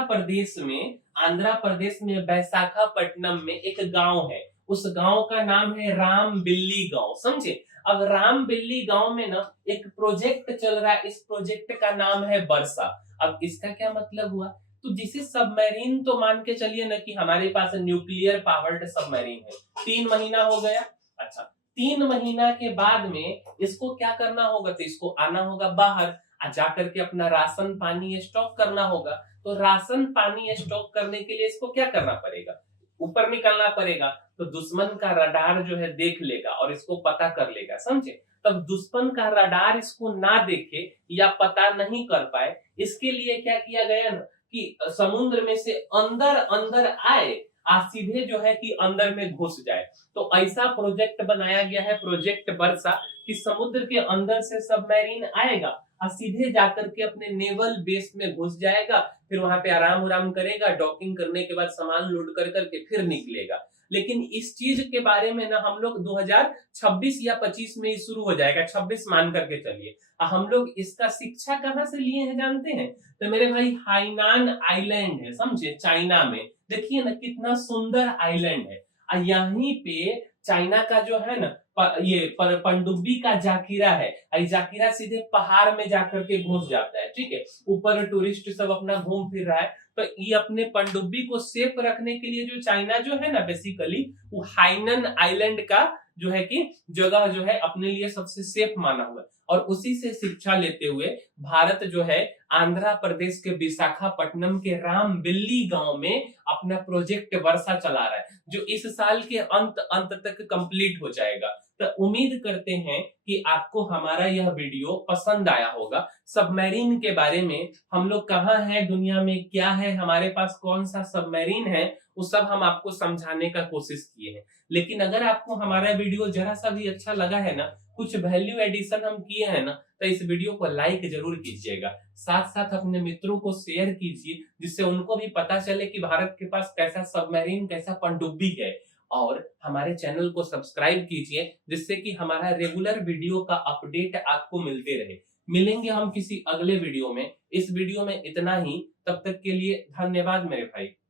प्रदेश में विशाखापट्टनम में एक गांव है, उस गांव का नाम है रामबिल्ली गांव, समझे। अब रामबिल्ली गांव में ना एक प्रोजेक्ट चल रहा है, इस प्रोजेक्ट का नाम है वर्षा। अब इसका क्या मतलब हुआ, तो जिसे सबमरीन तो मान के चलिए ना कि हमारे पास न्यूक्लियर पावर्ड सबमरीन है, 3 महीना हो गया। अच्छा, 3 महीना के बाद में इसको क्या करना होगा, तो इसको आना होगा बाहर, जाकर के अपना राशन पानी स्टॉक करना होगा। तो राशन पानी स्टॉक करने के लिए इसको क्या करना पड़ेगा, ऊपर निकलना पड़ेगा। तो दुश्मन का रडार जो है देख लेगा और इसको पता कर लेगा, समझे। तब दुश्मन का रडार इसको ना देखे या पता नहीं कर पाए, इसके लिए क्या किया गया ना कि समुद्र में से अंदर अंदर आए, सीधे जो है कि अंदर में घुस जाए। तो ऐसा प्रोजेक्ट बनाया गया है, प्रोजेक्ट वर्षा, कि समुद्र के अंदर से सबमरीन आएगा और सीधे जाकर के अपने नेवल बेस में घुस जाएगा, फिर वहां पे आराम करेगा, डॉकिंग करने के बाद सामान लोड कर करके फिर निकलेगा। लेकिन इस चीज के बारे में ना हम लोग 2026 या 25 में ही शुरू हो जाएगा, 26 मान करके चलिए। हम लोग इसका शिक्षा कहाँ से लिए हैं जानते हैं, तो मेरे भाई हाइनान आइलैंड है, समझे, चाइना में। देखिए ना कितना सुंदर आइलैंड है, और यहीं पे चाइना का जो है ना पनडुब्बी का जाकिरा है, जाकिरा सीधे पहाड़ में जाकर के घुस जाता है, ठीक है। ऊपर टूरिस्ट सब अपना घूम फिर रहा है, तो ये अपने पनडुब्बी को सेफ रखने के लिए जो चाइना जो है ना, बेसिकली वो हाइनन आइलैंड का जो है कि जगह जो है अपने लिए सबसे सेफ माना हुआ है। और उसी से शिक्षा लेते हुए भारत जो है आंध्र प्रदेश के विशाखापट्टनम के रामबिल्ली गांव में अपना प्रोजेक्ट वर्षा चला रहा है, जो इस साल के अंत तक कंप्लीट हो जाएगा। तो उम्मीद करते हैं कि आपको हमारा यह वीडियो पसंद आया होगा। सबमरीन के बारे में, हम लोग कहाँ हैं दुनिया में, क्या है हमारे पास, कौन सा सबमरीन है, वो सब हम आपको समझाने का कोशिश किए हैं। लेकिन अगर आपको हमारा वीडियो जरा सा भी अच्छा लगा है ना, कुछ वैल्यू एडिशन हम किए हैं ना, तो इस वीडियो को लाइक जरूर कीजिएगा, साथ साथ अपने मित्रों को शेयर कीजिए, जिससे उनको भी पता चले कि भारत के पास कैसा सबमरीन, कैसा पनडुब्बी है। और हमारे चैनल को सब्सक्राइब कीजिए, जिससे कि हमारा रेगुलर वीडियो का अपडेट आपको मिलते रहे। मिलेंगे हम किसी अगले वीडियो में। इस वीडियो में इतना ही, तब तक के लिए धन्यवाद मेरे भाई।